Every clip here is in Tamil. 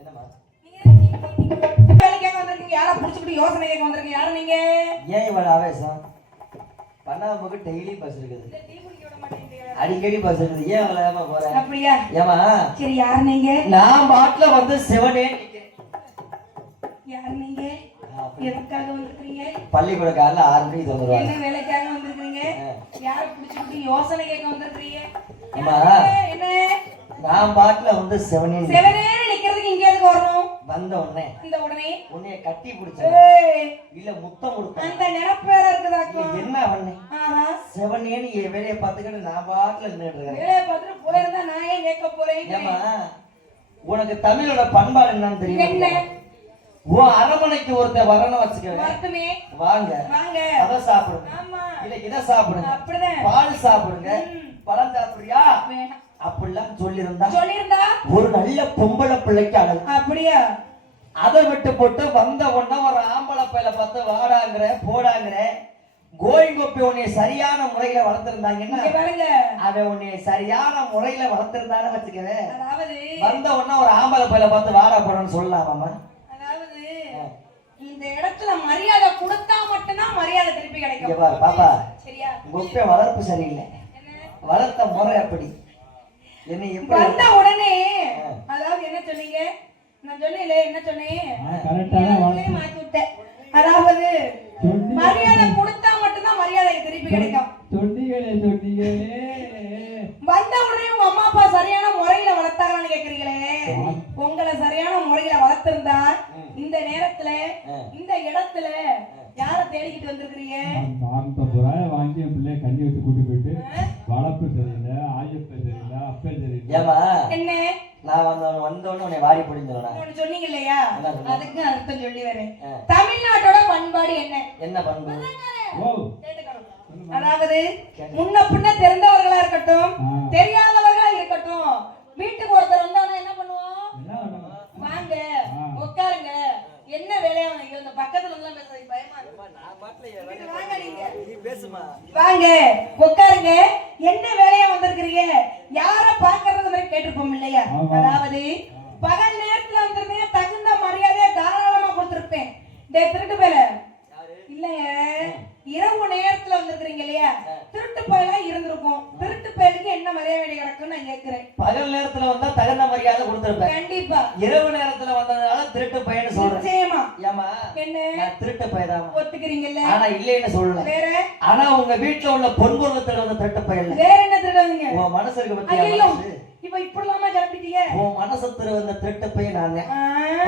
என்னமா வேலை கேட்க வந்திருக்கீங்க? யாரா புடிச்சுக்கிட்டு யோசனை கேட்க வந்திருக்கீங்க? யாரு நீங்க? ஏன் இவ்வளவு ஆவேசம்? பண்ணாமக்கு டெய்லி பஸ் இருக்குது, அடிக்கடி பஸ் இருக்குது. ஏன் அவ்வளவு ஏமா போற? அப்படியா? ஏமா சரி, யாரு நீங்க? நான் பாட்டுல வந்து சிவனே நிக்கிறேன். யாரு நீங்க? எதுக்காக வந்திருக்கீங்க? பள்ளிக்கூட காலைல 6 மணிக்கு வந்துருவாங்க. என்ன வேலைக்காக வந்திருக்கீங்க? யார புடிச்சுக்கிட்டு யோசனை கேட்க வந்திருக்கீங்க? என்ன? நான் பாட்டுல வந்து சிவனே நிக்கிறதுக்கு இங்க எதுக்கு வரணும்? வந்த உடனே உன்னைய கட்டி பிடிச்சேன், இல்ல முத்தம் கொடுத்தேன். அந்த நினைப்பு வேற இருக்குதாக்கும். என்ன பண்ணேன்? சிவனேன்னு என் வேலையை பார்த்துக்கிட்டு நான் பாட்டுல நின்றுட்டு இருக்கேன். வேலையை பார்த்துட்டு போயிருந்தா நான் ஏன் கேட்க போறேன்? ஏமா உனக்கு தமிழோட பண்பாடு என்னன்னு தெரியும்? என்ன? உன் அரமனைக்கு ஒருத்தர் வரணும் வச்சுக்கவே, வாங்க வாங்க அத சாப்பிடுங்க, இல்ல இத சாப்பிடுங்க, அப்படிதான் பால் சாப்பிடுங்க, பழம் சாப்பிடுறியா அப்படிலாம் சொல்லியிருந்தா ஒரு நல்ல பொம்பளை பிள்ளைக்கு அழகு. அப்படியா? அதை விட்டு போட்டு வந்த உடனே ஒரு ஆம்பளை பையில பார்த்து வாடாங்கிற போடாங்கிற கோயிங்கொப்பி உன்னைய சரியான முறையில வளர்த்திருந்தாங்கன்னா அவன் உன்னைய சரியான முறையில வளர்த்திருந்தான்னு வச்சுக்கவே, வந்த உடனே ஒரு ஆம்பளை பையில பார்த்து வாடா போடணும்னு சொல்லலாமா? அதாவது இந்த இடத்துல மரியாதை கொடுத்தா மட்டும்தான் மரியாதை திருப்பி கிடைக்கும். பாப்பா, சரியா? உங்க வளர்ப்பு சரியில்லை, வளர்த்த முறை அப்படி. என்ன எப்படி வந்த உடனே அதாவது என்ன சொன்னீங்க? நான் சொன்னேன்ல, என்ன சொன்னேன்? மாத்தி விட்டேன். அதாவது மரியாதை கொடுத்தா மட்டும்தான் மரியாதை திருப்பி கிடைக்கும். வந்த உடனே உங்க அம்மா அப்பா சரியான முறையில வளர்த்தாங்கன்னு கேக்குறீங்களே, உங்களை சரியான முறையில வளர்த்திருந்தா இந்த நேரத்துல இந்த இடத்துல யார தேடிக்கிட்டு வந்திருக்கிறீங்க? வாங்கி என் பிள்ளைய கண்ணி வச்சு கூட்டி போயிட்டு வளர்ப்பு சரியில்லை, ஆயப்ப சரியில்லை, அப்ப சரியில்லை. ஏமா என்ன நான் வந்தோடனே உன்னை வாடி பிடிச்சிடணும் சொன்னீங்க இல்லையா? அதுக்கு அர்த்தம் சொல்லி வரேன். தமிழ்நாட்டோட பண்பாடு என்ன? என்ன பண்பாடு? அதாவது முன்ன பின்ன தெரிந்தவர்களா இருக்கட்டும், தெரியாதவர்களா இருக்கட்டும், வீட்டுக்கு ஒருத்தர் வந்தானா என்ன பண்ணுவோம்? வாங்க உட்காருங்க, என்ன வேலையா இந்த பக்கத்துல எல்லாம் பேசுறது பயமா இருக்கு. வாங்க உட்காருங்க, என்ன வேலையா வந்திருக்கிறீங்க, யார பாக்குறது மாதிரி கேட்டிருப்போம் இல்லையா? அதாவது பகல் நேரத்துல வந்திருந்தீங்க, தகுந்த மரியாதையை தாராளமா கொடுத்திருப்பேன். திருட்டு பேர இல்லங்க, இரவு நேரத்துல வந்திருக்கீங்க இல்லையா, திருட்டு பயலா இருந்திருக்கும். திருட்டு பயலுக்கு என்ன மரியாதை கிடக்குன்னு நான் கேட்கிறேன். பகல் நேரத்துல வந்தா தகுந்த மரியாதை கொடுத்திருப்பேன். கண்டிப்பா. இரவு நேரத்துல வந்ததுனால திருட்டு பையன்னு சொல்றேன். நிச்சயமா. ஏமா என்ன நான் திருட்டு பையதான் ஒத்துக்கிறீங்கல்ல? ஆனா இல்லைன்னு சொல்லல. வேற? ஆனா உங்க வீட்டுல உள்ள பொன்பொருளத்துல வந்து திருட்டு பையன். வேற என்ன திருடுவீங்க? உன் மனசு இருக்கு பத்தியா? இப்ப இப்படிலாமா கிளம்பிட்டீங்க? உன் மனசு வந்த திருட்டு பையன் நானே.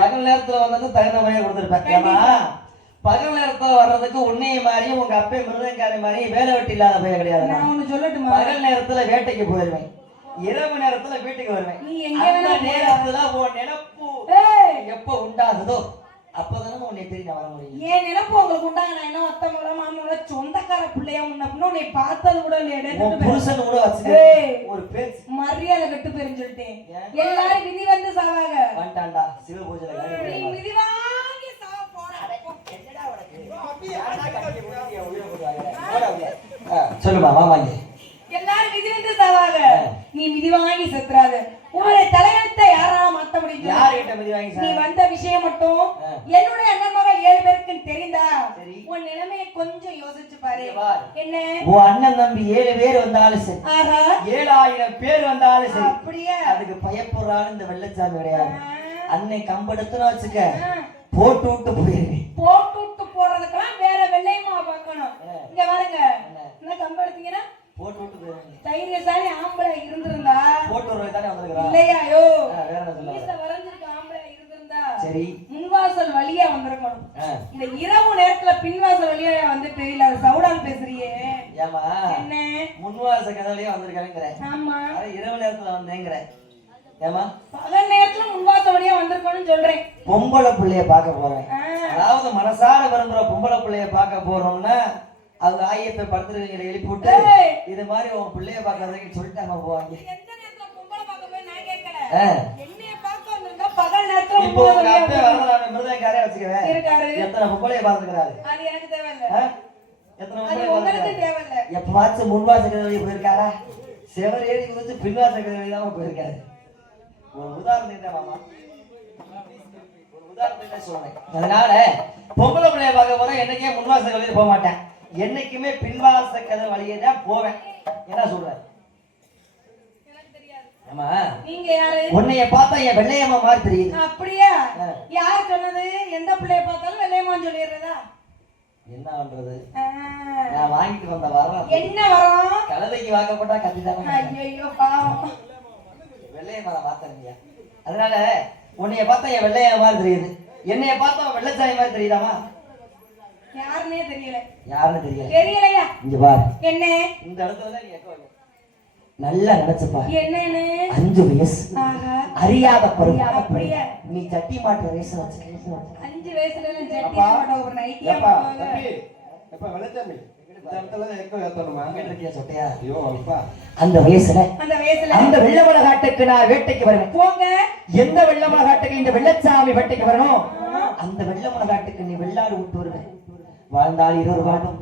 பகல் நேரத்துல வந்தது தகுந்த மரியாதை கொடுத்திருப்பேன். ஏமா பகல் நேரத்துல வர்றதுக்கு உன்னைய மாதிரி உங்க அப்பே மிருதங்காரி மாதிரி வேலை வெட்டி இல்லாத பையன் கிடையாது. நான் ஒண்ணு சொல்லட்டுமா? பகல் நேரத்துல வேட்டைக்கு போயிருவேன், இரவு நேரத்துல வீட்டுக்கு வருவேன். அந்த நேரத்துல உன் நினைப்பு எப்ப உண்டாகுதோ அப்பதானே உன்னை தெரியும் வர முடியும். ஏன் நினைப்பு உங்களுக்கு உண்டாக? நான் என்ன ஒத்தமோட மாமோட சொந்தக்கார பிள்ளையா முன்ன உன்னை பார்த்தது கூட இல்லையா? புருஷன் கூட வச்சு ஒரு பேச்சு மரியாதை கட்டு போயிருன்னு சொல்லிட்டேன். எல்லாரும் விதி வந்து சாவாங்க. வந்துட்டான்டா சிவ பூஜை விதி வாங்கி சாவ போற. சொல்லுமா மாமாங்க, எல்லாரும் விதி வந்து சாவாங்க, நீ விதி வாங்கி செத்துறாத. உன்னுடைய தலையெழுத்தை யாரால மாத்த முடியும்? யார்கிட்ட விதி வாங்கி? நீ வந்த விஷயம் மட்டும் என்னுடைய அண்ணன் மகள் 7 பேருக்கு தெரிந்தா உன் நிலைமையை கொஞ்சம் யோசிச்சு பாரு. என்ன உன் அண்ணன் தம்பி 7 பேர் வந்தாலும் சரி, 7000 பேர் வந்தாலும் சரி, அப்படியே அதுக்கு பயப்படுறான்னு இந்த வெள்ளச்சாமி கிடையாது. அன்னை கம்பெடுத்துன்னு வச்சுக்க, போட்டு விட்டு போயிருவேன். போட்டு விட்டு போறதுக்கெல்லாம் வேற வெள்ளையமா பார்க்கணும். இங்க பாருங்க, என்ன கம்பெடுத்தீங்கன்னா போட்டு விட்டு போயிருவேன். தைரியசாலி ஆம்பளை இருந்திருந்தா போட்டு விடுறது தானே வந்திருக்கிறான் இல்லையா? யோ வேற என்ன சொல்ல வரைஞ்சிருக்க ஆம்பளை இருந்திருந்தா சரி முன்வாசல் வழியா வந்திருக்கணும். இந்த இரவு நேரத்துல பின்வாசல் வழியா வந்து தெரியல, சவுடால் பேசுறியே. ஏமா என்ன முன்வாச கதவுலயே வந்திருக்காங்கிற? ஆமா, இரவு நேரத்துல வந்தேங்கிற. ஏமா பகல் நேரத்துல முன்வாசல் வழியா வந்திருக்கணும்னு சொல்றேன். பொம்பளை பிள்ளைய பார்க்க போறேன், அதாவது மனசார விரும்புற பொம்பளை பிள்ளைய பார்க்க போறோம்னா அவங்க ஆயப்ப படுத்துருவீங்க எழுப்பி விட்டு இது மாதிரி உன் பிள்ளைய பார்க்கறதுக்கு சொல்லிட்டு அங்க போவாங்க. எந்த நேரத்துல பொம்பளை பார்க்க போய் நான் கேட்கல, என்னைய பார்க்க வந்திருந்தா பகல் நேரத்துல. இப்போ உங்க அப்பே வரலாமே மிருதங்காரே வச்சுக்கவே இருக்காரு, எத்தனை பொம்பளைய பார்த்துக்கிறாரு? அது எனக்கு தேவையில்ல. எத்தனை அது உங்களுக்கு தேவையில்ல. எப்பவாச்சும் முன்வாச கதவுலயே போயிருக்காரா? செவர் ஏறி குதிச்சு பின்வாச கதவுலயே தான் போயிருக்காரு. ஒரு உதாரணம் என்ன மாமா? உதாரணத்துக்கு சொல்றேன். அதனால பொம்பளை பிள்ளைய பார்க்க போற என்னைக்கே முன்வாச வழியில போக மாட்டேன், என்னைக்குமே பின்வாச கதை வழியே தான் போவேன். என்ன சொல்ற? ஆமா, நீங்க யாரு? உன்னைய பார்த்தா என் வெள்ளையம்மா மாதிரி தெரியுது. அப்படியா? யார் சொன்னது? எந்த பிள்ளைய பார்த்தாலும் வெள்ளையம்மான்னு சொல்லிடுறதா? என்ன பண்றது, நான் வாங்கிட்டு வந்த வரம். என்ன வரம்? கழுதைக்கு வாக்கப்பட்டா கத்திதானே. ஐயோ பாவம், வெள்ளையம்மா பார்த்தேன். அதனால உன்னைய பார்த்தா என் வெள்ளையம்மா மாதிரி தெரியுது, என்னைய பார்த்தா வெள்ளச்சாமி மாதிரி தெரியுதாமா? யாருன்னே தெரியல. யாருன்னு தெரியல? தெரியலையா? இங்க பாரு, என்ன இந்த இடத்துல தான் நீ எக்கோ. நல்லா நினைச்சுப்பா. என்னன்னு? 5 வயசு அறியாத பருவம். அப்படியே நீ சட்டி மாட்டுற வயசு வச்சு 5 வயசுல எல்லாம் சட்டி மாட்ட ஒரு நைட்டியா போவாங்க. எப்ப வெள்ளச்சாமி இந்த இடத்துல தான் எக்கோ ஏத்தணுமா? கேட்டிருக்கியா சொட்டையா? ஐயோ அப்பா, அந்த வயசுல அந்த வெள்ளமலை காட்டுக்கு நான் வேட்டைக்கு வரேன். போங்க. எந்த வெள்ளமலை காட்டுக்கு இந்த வெள்ளச்சாமி வேட்டைக்கு வரணும், அந்த வெள்ளமலை காட்டுக்கு நீ வெள்ளாடு விட்டு வருவேன். வாழ்ந்தால் 20 வாழ்வும்,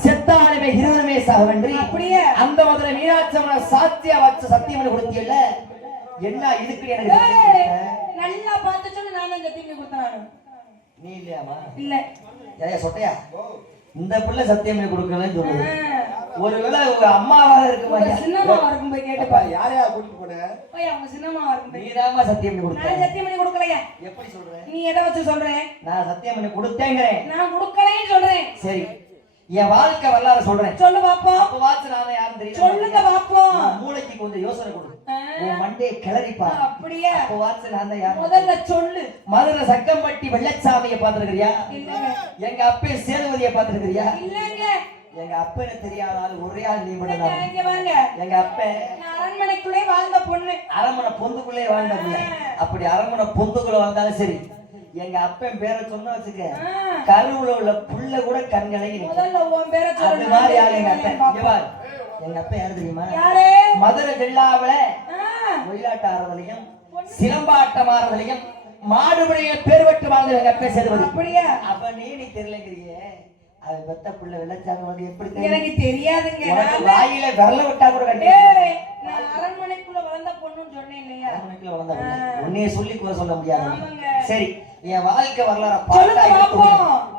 செத்தாலுமே 20 சாகவன்றி. அப்படியே அந்த முதல்ல மீனாட்சம்மனை சாத்தியா வச்சு சத்தியம் கொடுத்தியல்ல, என்ன இதுக்கு எனக்கு நல்லா பார்த்து சொல்லு. நான் தான் சத்தியம் கொடுத்தேன். நீ இல்லையாமா? இல்ல. ஏயா சொட்டையா, இந்த பிள்ளை சத்தியம் கொடுக்கலன்னு சொல்லுது. ஒருவேளை உங்க அம்மாவா இருக்குமா, சின்னம்மாவா இருக்கும் போய் கேட்டுப்பா. யாரையா கூட்டிட்டு போன? போய் அவங்க சின்னம்மாவா இருக்கும். நீதாமா சத்தியம் கொடுத்த? நான் சத்தியம் பண்ணி கொடுக்கலையா? எப்படி சொல்ற? நீ எதை வச்சு சொல்ற? நான் சத்தியம் பண்ணி கொடுத்தேங்கறேன். நான் கொடுக்கலைன்னு சொல்றேன். சரி, என் வாழ்க்கை வரலாறு சொல்றேன். சொல்லு பாப்போம். அப்ப வாச்சு நானே யாரும் தெரியல. சொல்லுங்க பாப்போம். மூளைக்கு கொஞ்சம் யோசனை கொடு, உன் மண்டையை கிளறிப்பா. அப்படியே அப்ப வாச்சு நான் தான் யார்? முதல்ல சொல்லு. மதுரை சக்கம்பட்டி வெள்ளச்சாமியை பாத்துக்கிறியா? இல்லங்க. எங்க அப்பே சேதுபதியை பாத்துக்கிறியா? இல்லங்க. எங்க அப்பனே தெரியாத ஆளு ஒரே ஆள் நீ மட்டும் தான். இங்க வாங்க. எங்க அப்பே அரண்மனைக்குள்ளே வாழ்ந்த பொண்ணு, அரண்மனை பொந்துக்குள்ளே வாழ்ந்த பொண்ணு. அப்படி அரண்மனை பொந்துக்குள்ள வந்தாலும் சரி, எங்க அப்பன் பேரை சொன்ன வச்சுக்க, கருவுல உள்ள புள்ள கூட கண்களை முதல்ல உன் பேரை சொல்ல. அது மாதிரி ஆளு எங்க அப்பன். எங்க அப்பா யாரு தெரியுமா? மதுரை ஜில்லாவில ஒயிலாட்ட ஆறுதலையும் சிலம்பாட்டம் ஆறுதலையும் மாடுபடிய பேர் வெட்டு வாழ்ந்த எங்க அப்பா சேதுபதி. அப்படியா? அப்ப நீ தெரியலங்கிறியே, அது பெத்த புள்ள வெள்ளச்சாமி வந்து எப்படி? எனக்கு தெரியாதுங்க. வாயில விரல விட்டா கூட கட்டே. நான் அரண்மனைக்குள்ள வளர்ந்த பொண்ணுன்னு சொன்னேன் இல்லையா? அரண்மனைக்குள்ள வளர்ந்த பொண்ணு உன்னைய சொல்லி கூட சொல்ல முடியாது. சரி, என் வாழ்க்கை வரலாற பாப்பா.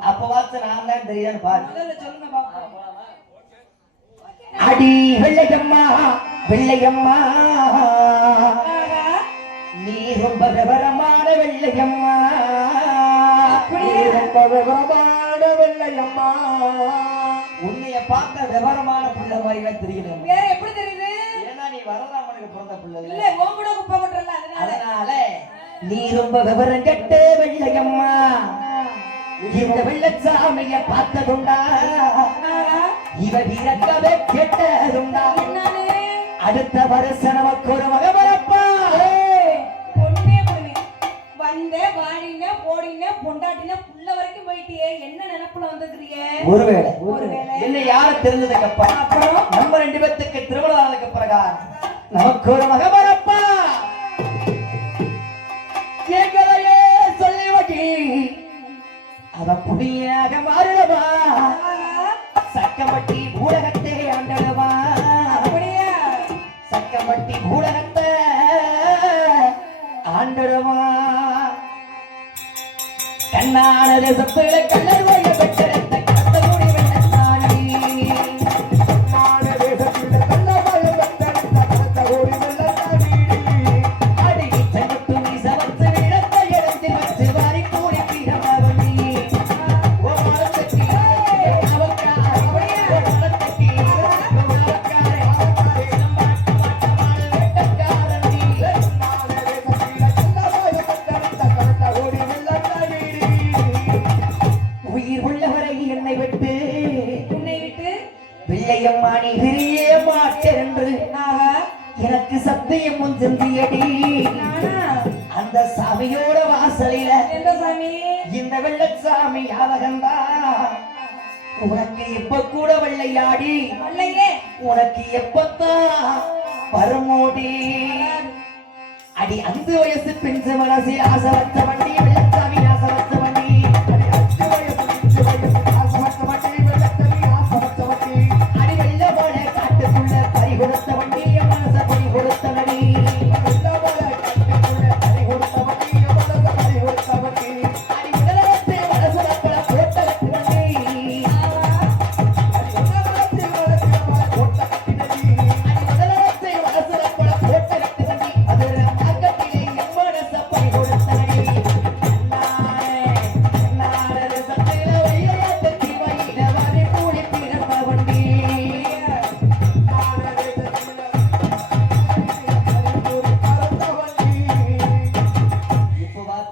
அப்ப வார்த்தை நான் தான் தெரியாதுன்னு பாரு. முதல்ல சொல்லுங்க பாப்பா. அடி வெள்ளையம்மா வெள்ளையம்மா, நீ ரொம்ப விவரமான வெள்ளையம்மா. நீ ரொம்ப விவரமான வெள்ளையம்மா. உன்னைய பார்க்க விவரமான புள்ள மாதிரி தெரியல. வேற எப்படி தெரியுது? ஏன்னா நீ வரராமனுக்கு பிறந்த புள்ள இல்ல, உன் கூட குப்பை கொட்டறல. அதனால நீ ரொம்ப விவரம் கெட்ட வெள்ளையம்மா. இந்த வெள்ளச்சாமிய பார்த்ததுண்டா? இவ வீரக்கவே கேட்டதுண்டா? அடுத்த வருஷம் நமக்கு ஒரு வகை வரப்பா. பொண்ணே பொண்ணு வந்தே வாடிங்க போடிங்க பொண்டாட்டின புள்ள வரைக்கும் போயிட்டியே, என்ன நினைப்புல வந்திருக்கீங்க? ஒருவேளை என்ன யார தெரிஞ்சதுக்கு அப்புறம் அப்புறம் நம்ம 2 பேத்துக்கு திருமணம் ஆனதுக்கு பிரகாரம் நமக்கு ஒரு வகை வரப்பா. கேட்கலையே சொல்லி வட்டி அவ புதியாக மாறுவா. சக்கமட்டி ஊடகத்தை ஆண்டவா. அப்படியா? சக்கமட்டி ஊடகத்தை ஆண்டவா. கண்ணான தேசத்துல கண்ணர் வய பெற்றெடுத்த கடத்தமுடி வெள்ளச்சாமி. கண்ணான தேசத்துல கண்ணர் வய பெற்றெடுத்த கடத்தமுடி வெள்ளச்சாமி. அடி செங்கட்டு மீச வச்சு விடத்தை எடுத்து வச்சு வாரி கூடி பீரமவனி. ஓ மலத்தட்டி அவக்கா அப்படியே மலத்தட்டி அவக்காரே சம்பாட்டு மாட்டமான வெட்டக்காரன் நீ. கண்ணான தேசத்துல கண்ணர் வய பெற்றெடுத்த கடத்தமுடி வெள்ளச்சாமி. உயிர் உள்ளவரை என்னை விட்டு வெள்ளையம்மா நீ பிரிய மாட்டேன் என்று எனக்கு சத்தியம் முந்தியடி. அந்த சாமியோட வாசலில இந்த வெள்ளச்சாமி யாவகந்தா. உனக்கு எப்ப கூட வெள்ளையாடி உனக்கு எப்பத்தான் வருமோடி. அடி 5 வயசு பிஞ்சு மனசு ஆசை வச்ச வண்டி வெள்ளச்சாமி ஆசை வச்ச வண்டி. அடி வெள்ள போல காட்டுக்குள்ள பறி கொடுத்த வண்டி மனச பறி கொடுத்த வண்டி. வெள்ள போல காட்டுக்குள்ள பறி கொடுத்த வண்டி மனச பறி கொடுத்த வண்டி.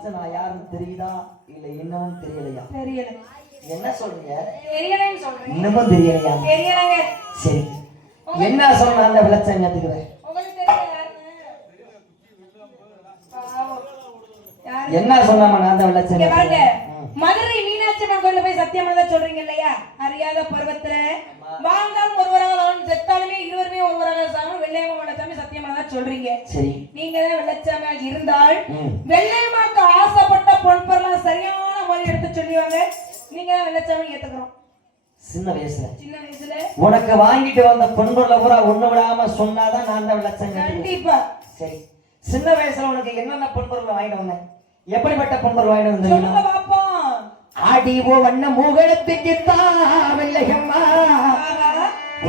ஃபர்ஸ்ட் நான் யாருன்னு தெரியுதா இல்ல இன்னமும் தெரியலையா? தெரியல. என்ன சொல்றீங்க? தெரியலன்னு சொல்றேன். இன்னமும் தெரியலையா? தெரியலங்க. சரி, என்ன சொன்ன அந்த விளச்சம் ஏத்துக்குவேன். உங்களுக்கு தெரியல யாருன்னு? என்ன சொன்னாம நான் அந்த விளச்சம் பாருங்க, மதுரை மீனாட்சி அம்மன் கோயில்ல போய் சத்தியம் பண்ணத சொல்றீங்க இல்லையா? அறியாத பருவத்துல வாழ்ந்தாலும் ஒருவராக வாழும், செத்தாலுமே இருவருமே ஒருவராக சாமி வெள்ளையம்மா வெள்ளச்சாமி சத்தியம் பண்ணதா சொல்றீங்க. சரி, நீங்க தான் வெள்ளச்சாமியா இருந்தால் வெள்ளையம்மாக்கு ஆசைப்பட்ட பொன்பொருளாம் சரியான மொழி எடுத்து சொல்லிவாங்க. நீங்க தான் வெள்ளச்சாமி ஏத்துக்கிறோம். சின்ன வயசுல உனக்கு வாங்கிட்டு வந்த பொன்பொருளை பூரா ஒண்ணு விடாம சொன்னாதான் நான் தான் விளச்சம். கண்டிப்பா. சரி, சின்ன வயசுல உனக்கு என்னென்ன பொன்பொருள் வாங்கிட்டு வந்தேன்? எப்படிப்பட்ட பொன்பொருள் வாங்கிட்டு வந்தீங்க? ஆடிவோ வண்ண மூகடத்துக்கு வெள்ளையம்மா,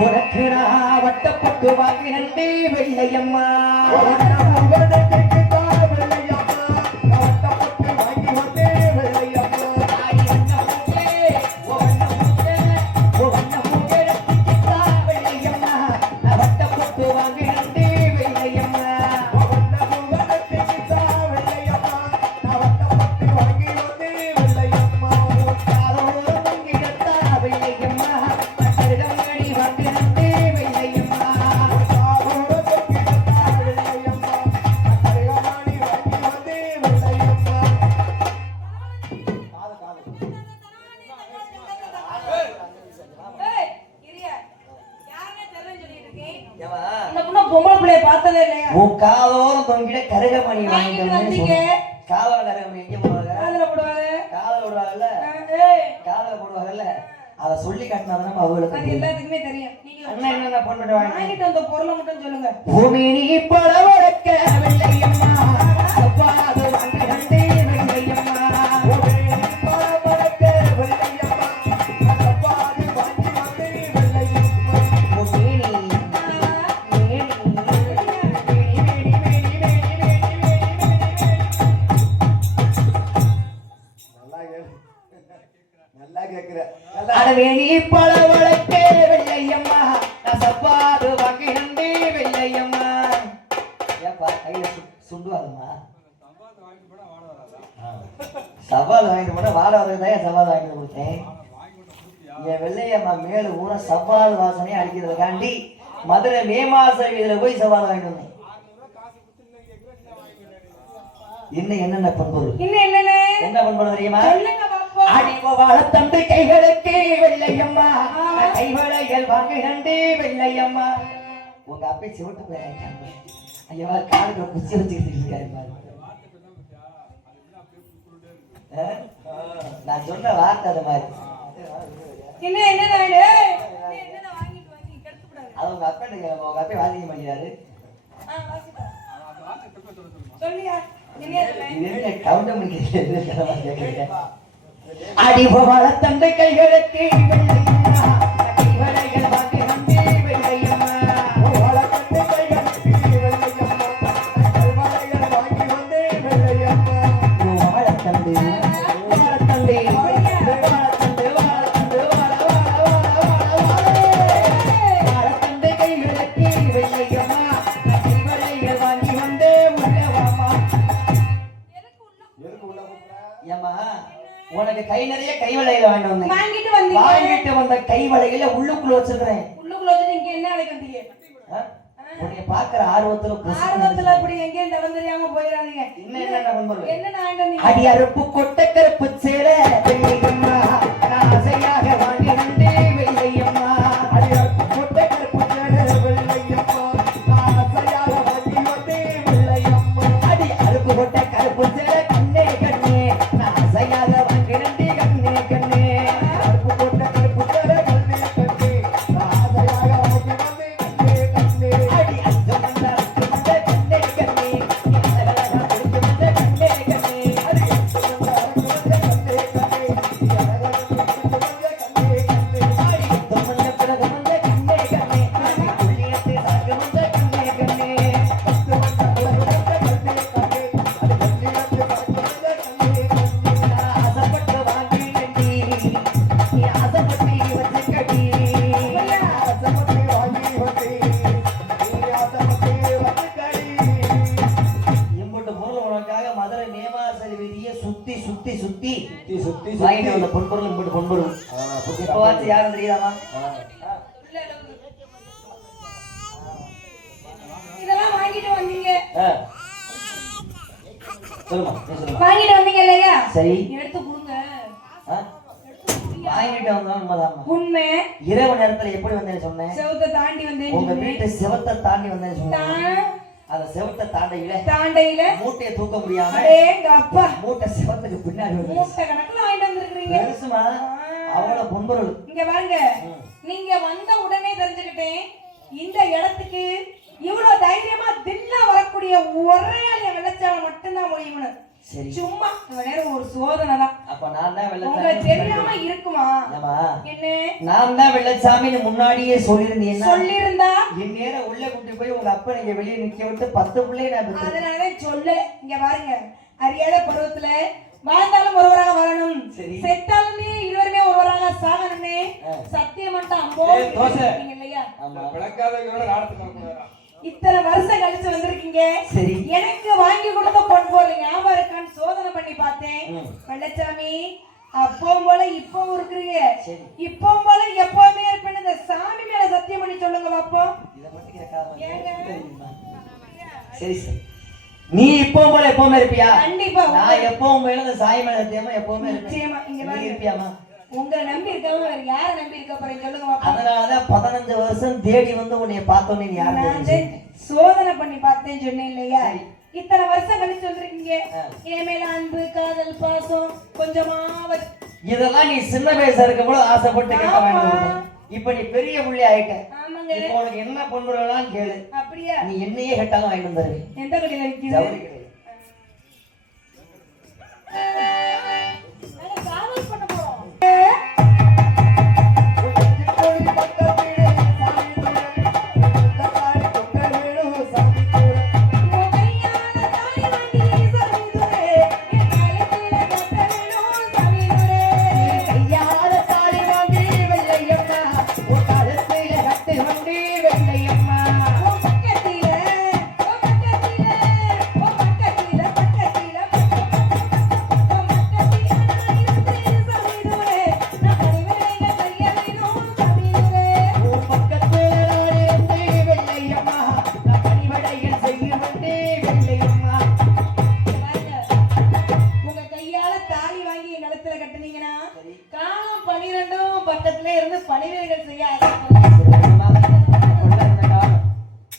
உனக்கு நான் வட்டப்பட்டு வாங்கினே வெள்ளையம்மா. காதோரம் தொங்கிட கருகமணி வாங்கிட்டு காதோர கருகமணி எங்க போடுவாங்க? காதல போடுவாங்கல்ல, காதல போடுவாங்கல்ல, அத சொல்லி காட்டினாதான் நம்ம அவங்களுக்கு எல்லாத்துக்குமே தெரியும். அண்ணா என்னென்ன பொண்ணு வாங்கிட்டு வந்த பொருளை மட்டும் சொல்லுங்க. பூமி நீ பழவழக்க வெள்ளையம்மா, அப்பாது வாங்கினே வெள்ளையம்மா. அடவேணி பழவழக்கே வெள்ளையம்மா, சப்பாது வாங்கினே வெள்ளையம்மா. ஏப்பா கையில சுண்டுவாங்கம்மா? சவால் வாங்கிட்டு போட வாழ வரதான் சவால் வாங்கிட்டு கொடுத்தேன். என் வெள்ளையம்மா மேல ஊற சவால் வாசனையை அடிக்கிறதுக்காண்டி மதுரை மே மாசம் இதுல போய் சவால் வாங்கிட்டு வந்தேன். இன்னும் என்னென்ன பண்பொருள்? என்ன பண்பொருள் தெரியுமா? அடிவாழ தம்பி கைகளுக்கு வெள்ளையம்மா, கைவளையல் வாங்கினே வெள்ளையம்மா. உங்க அப்பே சிவட்டு போயிட்டாங்க. ஐயா காலுக்கு குச்சி வச்சுக்கிட்டு இருக்காரு பாரு. நான் சொன்ன வார்த்தை அது மாதிரி. அது உங்க அப்பா உங்க அப்பே வாசிக்க மாட்டாரு. கவுண்டம் அடிவாழ தந்தை கைகளுக்கு வெள்ளையம்மா, கைவளையல் வாங்கினே வெள்ளையம்மா. உனக்கு கை நிறைய கைவளையில வாங்கிட்டு வந்த கைவளையில உள்ளுக்குள்ள வச்சிருக்கிறேன். என்ன அழைக்கிறீங்க? உன்னை பாக்குற ஆர்வத்துல அப்படி எங்கே தெரியாம போயிடாதீங்க. என்ன அடி அறுப்பு கொட்ட கருப்பு சேர வெள்ளையம்மா, ஆசையாக வாங்கினே வெள்ளையம்மா. அடி அறுப்பு கொட்ட கருப்பு சேர வெள்ளையம்மா, ஆசையாக வாங்கினே வெள்ளையம்மா. அடி அறுப்பு கொட்ட கருப்பு சேர கண்ணே கண்ணே, ஆசையாக வாங்கினே கண்ணே கண்ணே. அறுப்பு கொட்ட கருப்பு சேர கண்ணே கண்ணே, ஆசையாக வாங்கினே கண்ணே கண்ணே. அடி அந்த கண்ணே கண்ணே கண்ணே, ஆசையாக வாங்கினே கண்ணே கண்ணே. அடி அந்த கண்ணே கண்ணே, வீதியை சுத்தி சுத்தி சுத்தி சுத்தி சுத்தி வாங்கிட்டு வந்த பொன்பொருள் இம்பட்டு பொன்பொருள் இப்பவாச்சும் யாரும் தெரியாதாமா? இதெல்லாம் வாங்கிட்டு வந்தீங்க சொல்லுமா நீ சொல்லுமா. வாங்கிட்டு வந்தீங்க இல்லையா? சரி எடுத்து கொடுங்க. வாங்கிட்டு வந்தா உண்மைதாம்மா. உண்மை. இரவு நேரத்துல எப்படி வந்தேன்னு சொன்னேன்? செவத்தை தாண்டி வந்தேன்னு உங்க சொன்னேன். வீட்டு செவத்தை தாண்டி வந்தேன்னு சொன்னேன். அந்த செவத்தை தாண்டையில மூட்டையை தூக்க முடியாம அடேங்க அப்பா மூட்டை செவத்துக்கு பின்னாடி வந்து மூட்டை கணக்குல வாங்கிட்டு வந்திருக்கீங்க. பெருசுமா அவ்வளவு பொன்பொருள். இங்க பாருங்க, நீங்க வந்த உடனே தெரிஞ்சுக்கிட்டேன் இந்த இடத்துக்கு இவ்வளவு தைரியமா தில்லா வரக்கூடிய ஒரே ஆள் வெள்ளச்சாமி மட்டும்தான் முடியும்னு. சரி சும்மா இந்த நேரம் ஒரு சோதனை தான். அப்ப நான் தான் உங்க வெள்ளச்சாமி தெரியாம இருக்குமா? என்ன நான் தான் வெள்ளச்சாமின்னு முன்னாடியே சொல்லியிருந்தீங்கன்னா சொல்லிருந்தா என் நேரம் உள்ள கூட்டி போய் உங்க அப்பா நீங்க வெளியே நிக்க விட்டு 10 பிள்ளைய நான் பெற்றேன். அதனாலதான் சொல்லல. இங்க பாருங்க, அறியாத பருவத்துல வாழ்ந்தாலும் ஒருவராக வாழணும், செத்தாலுமே இருவருமே ஒருவராக சாகணும்னு சத்தியம் மட்டும் அம்போ இல்லையா? இத்தனை வருஷம் கழிச்சு வந்திருக்கீங்க. எனக்கு வாங்கி கொடுத்த பொன்பொருள் ஞாபகம் இருக்கான்னு சோதனை பண்ணி பார்த்தேன். வெள்ளச்சாமி அப்பவும் போல இப்பவும் இருக்கிறீங்க, இப்பவும் போல எப்பவுமே இருப்பேன்னு இந்த சாமி மேல சத்தியம் பண்ணி சொல்லுங்க பாப்போம். சரி சரி, நீ இப்பவும் போல எப்பவுமே இருப்பியா? கண்டிப்பா. நான் எப்பவும் மேல இந்த சாமி மேல சத்தியமா எப்பவுமே நிச்சயமா. இங்க இருப்பியாமா? உங்களை நம்பி இருக்காம வேற யார நம்பி இருக்க போறீங்க சொல்லுங்க பாப்போம். அதனாலதான் 15 வருஷம் தேடி வந்து உன்னை பார்த்தோன்னே நீ யாரு சோதனை பண்ணி பார்த்தேன்னு சொன்னேன் இல்லையா? இத்தனை வருஷம் கழிச்சு வந்திருக்கீங்க. என் மேல அன்பு, காதல், பாசம் கொஞ்சமாவது இதெல்லாம் நீ சின்ன வயசா இருக்கும்போது ஆசைப்பட்டு கேட்க வேண்டும். இப்ப நீ பெரிய புள்ளி ஆயிட்ட. இப்போ உனக்கு என்ன பொண்ணுலாம் கேளு. அப்படியா? நீ என்னையே கேட்டாலும் வாங்கிட்டு வந்துரு. எந்த கடையில விக்குது? காதல் பண்ண போறோம். காலம் 12 பக்கத்துல இருந்து பணிவிடைகள் செய்ய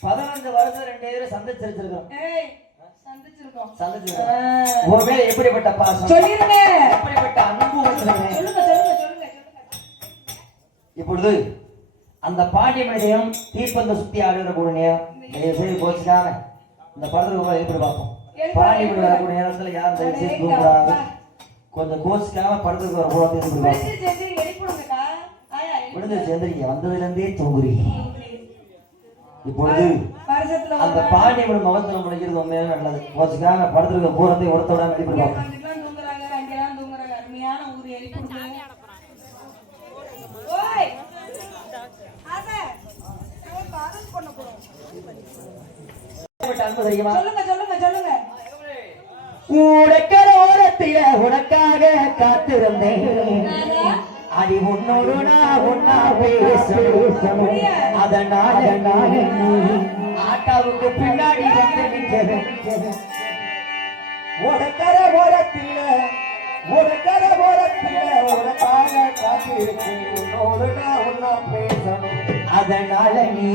15 வருஷம் 2 பேரும் சந்திச்சிருக்கோம். எப்படிப்பட்ட பாசம் சொல்லிருங்க, எப்படிப்பட்ட அன்பு சொல்லுங்க. இப்பொழுது அந்த பாண்டிய மனிதம் தீப்பந்த சுத்தி ஆடுகிற கூட நேரம் போச்சுக்காம இந்த படத்துல எப்படி பார்ப்போம். பாண்டிய மனித கூட நேரத்துல யாரும் தூங்குறாங்க, கொஞ்சம் கோச்சுக்காம படத்துக்கு வர போல விழுந்துருச்சு. எந்திரிக்க வந்ததுல இருந்தே தூங்குறீங்க. இப்பொழுது அந்த பாண்டியமன் முகத்துல முடிக்கிறது உண்மையான நல்லது. கோச்சுக்காம படத்துக்கு போறதை ஒருத்தோட வெளிப்படி பார்ப்போம். சொல்லுங்க. உனக்கர ஓரத்தில உனக்காக காத்திருந்தேன். அடி உன்னோடு நான் ஒன்னா பேசணும். அதனால ஆட்டாவுக்கு பின்னாடி வந்து நிற்கிறேன். உனக்கர ஓரத்தில உனக்காக காத்திருக்கேன். உன்னோடு நான் ஒன்னா பேசணும். அதனால நீ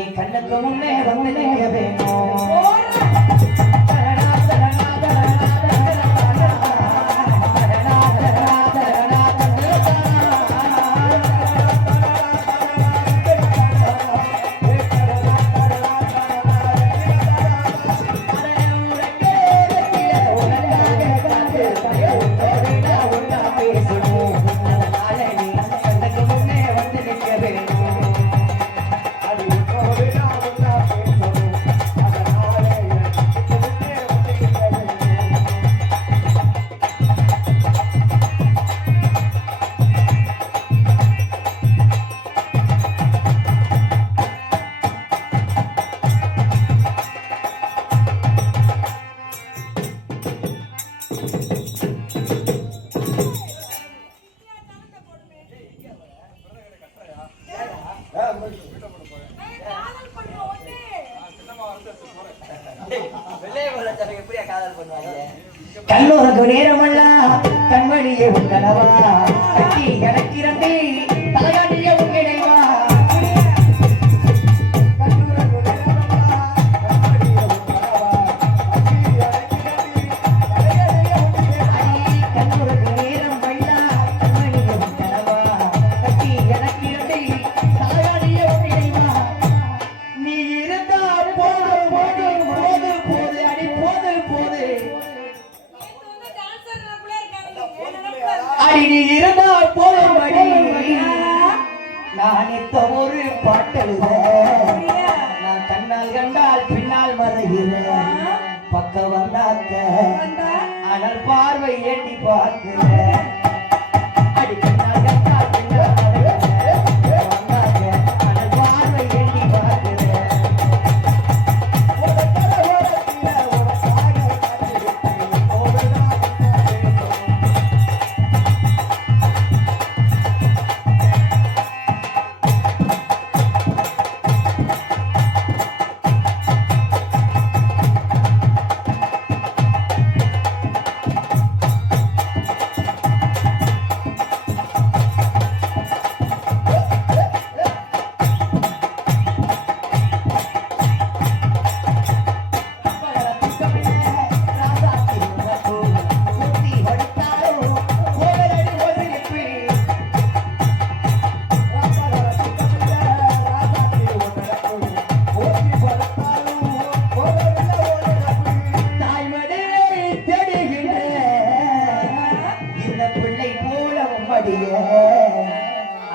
என் கண்ணுக்கு முன்னே வந்து நிற்க வேணும். கண்ணோருக்கு நேரமல்லா கண்மணியே உன் கனவா கட்டி எனக்கிறந்தே தலையாட்டிய உன் இணைவா கண்ணோருக்கு நேரம் வல்லா கண்மணியே உன் கனவா கட்டி எனக்கிறந்தே தலையாட்டிய உன் இணைவா நீ இருந்தா போது போது போது போது அடி போது போது அடி நீ இருந்தால் போதும்படி நான் இத்த ஒரு பாட்டெழுத நான் கண்ணால் கண்டால் பின்னால் மறைகிறேன் பக்கம் வந்தாக்க ஆனால் பார்வை ஏட்டி பார்க்கிறேன் அடி கண்ணால் கண்டால் பின்னால் மறைகிறேன் வந்தாக்க ஆனால் பார்வை ஏட்டி பார்க்கிறேன்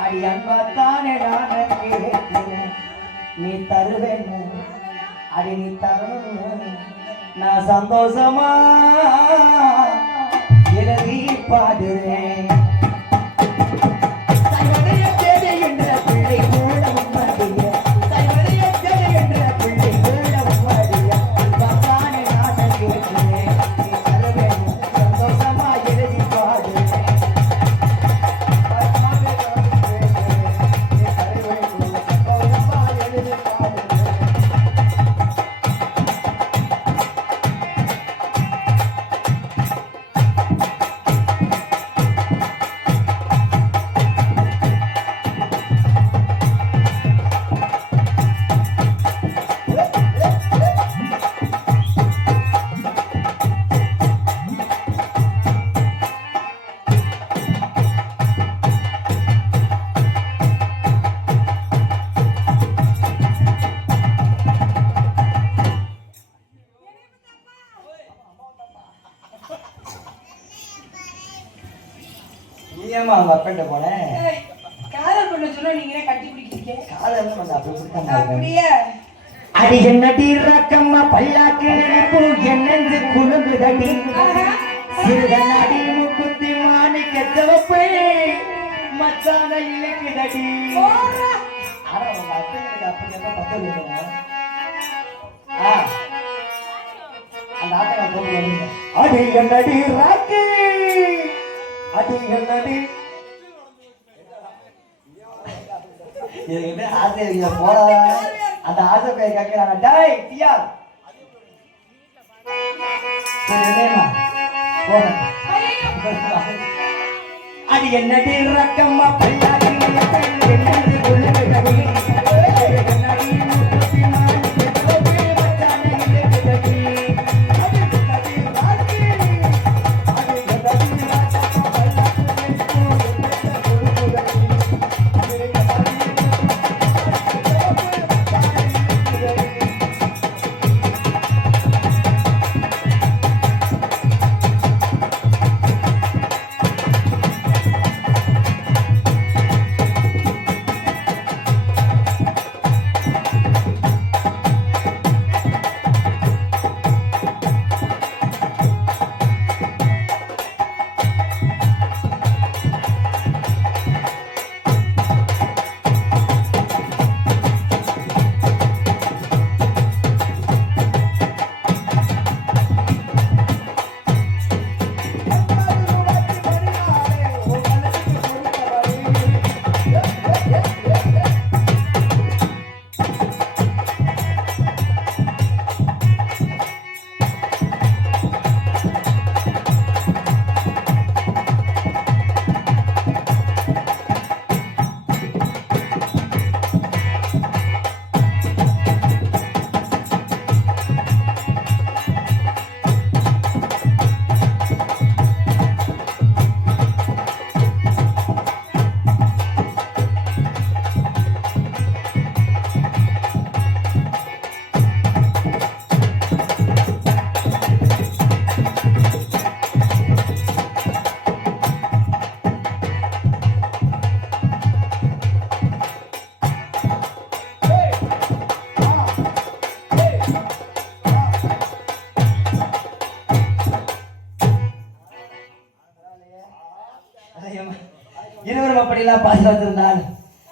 அடி அன்பாத்தானே நான் கேட்கிறேன் நீ தருவேன்னு அடி நீ தரணும் நான் சந்தோஷமா எழுதி பாடுறேன் ஏமா அவங்க அப்பன்ட்ட போனேன் காதல் பண்ண சொன்னா நீங்களே கட்டி பிடிக்கிறீங்க காதல் பண்ண அப்படி அப்படியே அடி என்னடி ரக்கம்மா பல்லாக்கு நினைப்பு என்னென்று குழுங்குதடி சிறுகண்ணாடி முக்குத்தி மாணிக்க சிவப்பு மச்சான இலக்குதடி ஆனா உங்க அப்பனுக்கு அப்படி என்ன பக்கம் இருக்கணும் அந்த ஆட்டை போட்டு அடி என்னடி ராக்கி அடி என்னடி இதுக்கிட்ட ஆசை போட அந்த ஆசை பேர் கேட்கிறாங்க டாய் டிஆர் அது என்னடி ரக்கம்மா பல்லாடி என்னடி உள்ளடி இருவரும் அப்படிலாம் பாச வச்சிருந்தால்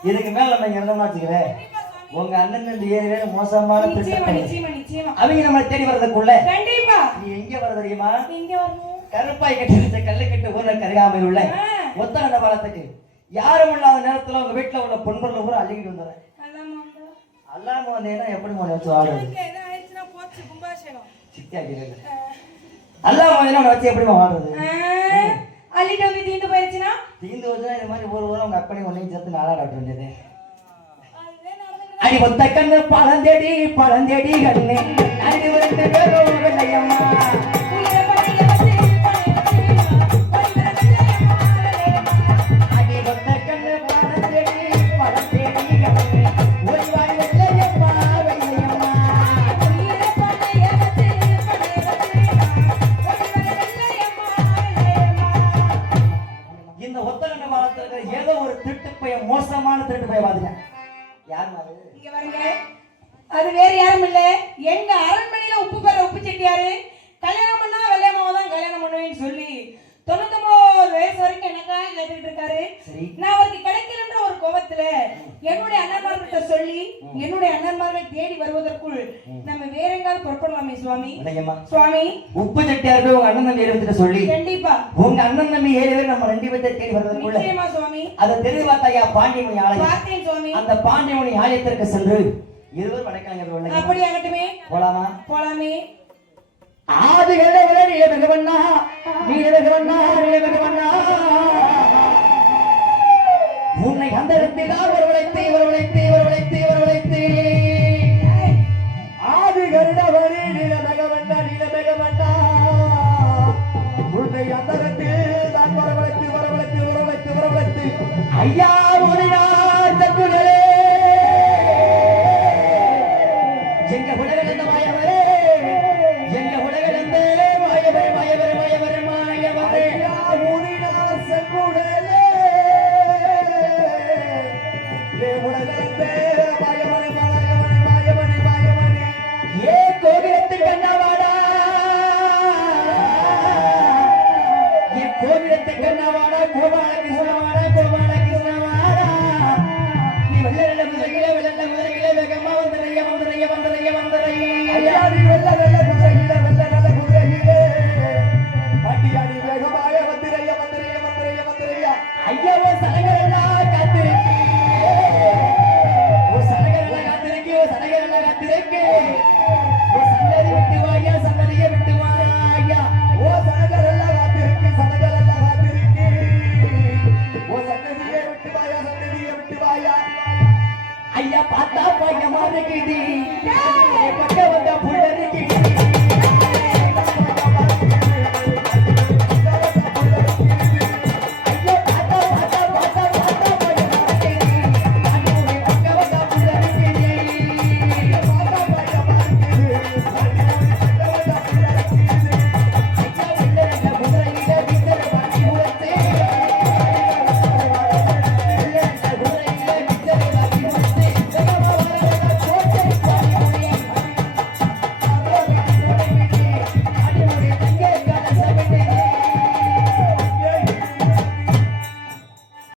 இதுக்கு மேல நம்ம இங்க இருந்தோம்னா வச்சுக்கிறேன் உங்க அண்ணன் இந்த ஏரியால மோசமான அவங்க நம்மளை தேடி வர்றதுக்குள்ள கண்டிப்பா நீ எங்க வர தெரியுமா எங்க வரணும் கருப்பாய் கட்டி வச்ச கல்லு கட்டு ஊர்ல கருகாமையில் உள்ள ஒத்தகண்ட பாலத்துக்கு யாரும் இல்லாத நேரத்துல உங்க வீட்டுல உள்ள பொன்பொருள் ஊரை அள்ளிக்கிட்டு வந்துடுறேன் அல்லாம வந்தீங்கன்னா எப்படி வச்சு ஆடுறது சித்தியா அல்லாம வந்தீங்கன்னா வச்சு எப்படி வாழ்றது அள்ளிட்டு வந்து தீந்து போயிருச்சுன்னா தீந்து வச்சுனா இது மாதிரி ஒரு ஊரம் உங்க அப்பனை ஒன்னையும் சேர்த்து நாளா காட்ட வேண்டியது அடி ஒத்த கண்ணு பழந்தேடி கண்ணு அடி வந்து வெள்ளையம்மா அடி ஒத்த கண்ணு பழந்தேடி கண்ணு ஒரு வாய் வெள்ளையம்மா இந்த ஒத்த கண்ணு பாலத்துல ஏதோ ஒரு திருட்டு பைய மோசமான திருட்டு பைய பாத்துங்க யார் மாதிரி இங்க பாருங்க அது வேற யாரும் இல்ல எங்க அரண்மனையில உப்பு பெற உப்பு செட்டியாரு கல்யாணம் பண்ணா வெள்ளையம்மாவை தான் கல்யாணம் பண்ணுவேன்னு சொல்லி 99 வயசு வரைக்கும் எனக்காக கேட்டுட்டு இருக்காரு நான் அவருக்கு கிடைக்கலன்ற ஒரு கோபத்துல என்னுடைய அண்ணன்மார்கிட்ட சொல்லி என்னுடைய அண்ணன்மார்கள் தேடி வருவதற்குள் நம்ம வேற எங்காவது புறப்படலாமே சுவாமி உப்பு செட்டியாரு உங்க அண்ணன் தம்பி எடுத்துட்டு சொல்லி கண்டிப்பா உங்க அண்ணன் தம்பி 7 பேர் நம்ம 2 பேர்த்தை தேடி வருவதற்குள்ள நிச்சயமா சுவாமி அதை தெரிவாத்தையா பாண்டியமணி ஆலயம் பார்த்தேன் சுவாமி அந்த பாண்டியமணி ஆலயத்திற்கு சென்று இருவர் வணக்கம் அப்படி ஆகட்டுமே போலாமே ஆதிகளே நீலமகவண்ணா உன்னை அந்த இடத்தில்தான் வரவழைத்து ஆதி கருடவரே நீலமகவண்ணா உன்னை அந்த இடத்தில் தான் வரவழைத்து ஐயா உரையார் தங்குகளே எங்க உலகிழந்த மாயவரே எங்க உலகிழந்த மாயவரே ஊரினார் செங்குடலே உலகிழந்த மாயவரே ஏ கோவிலத்து கண்ணவாடா ஏ கோவிலத்து கண்ணவாடா கோபால கிருஷ்ணவாடா நீ வெள்ள குதிரையிலே வேகமா வந்தரைய ஐயா நீ வெள்ள குதிரையிலே பாட்டியாடி வேகமாக வந்தரைய ஐயா சனகரெல்லாம் காத்திருக்கு சன்னதி விட்டு வாயா சன்னதியை விட்டு வாயா ஓ சனகரெல்லாம் காத்திருக்கு ஓ சன்னதியை விட்டு வாயா ஐயா பார்த்தா பயமா இருக்குது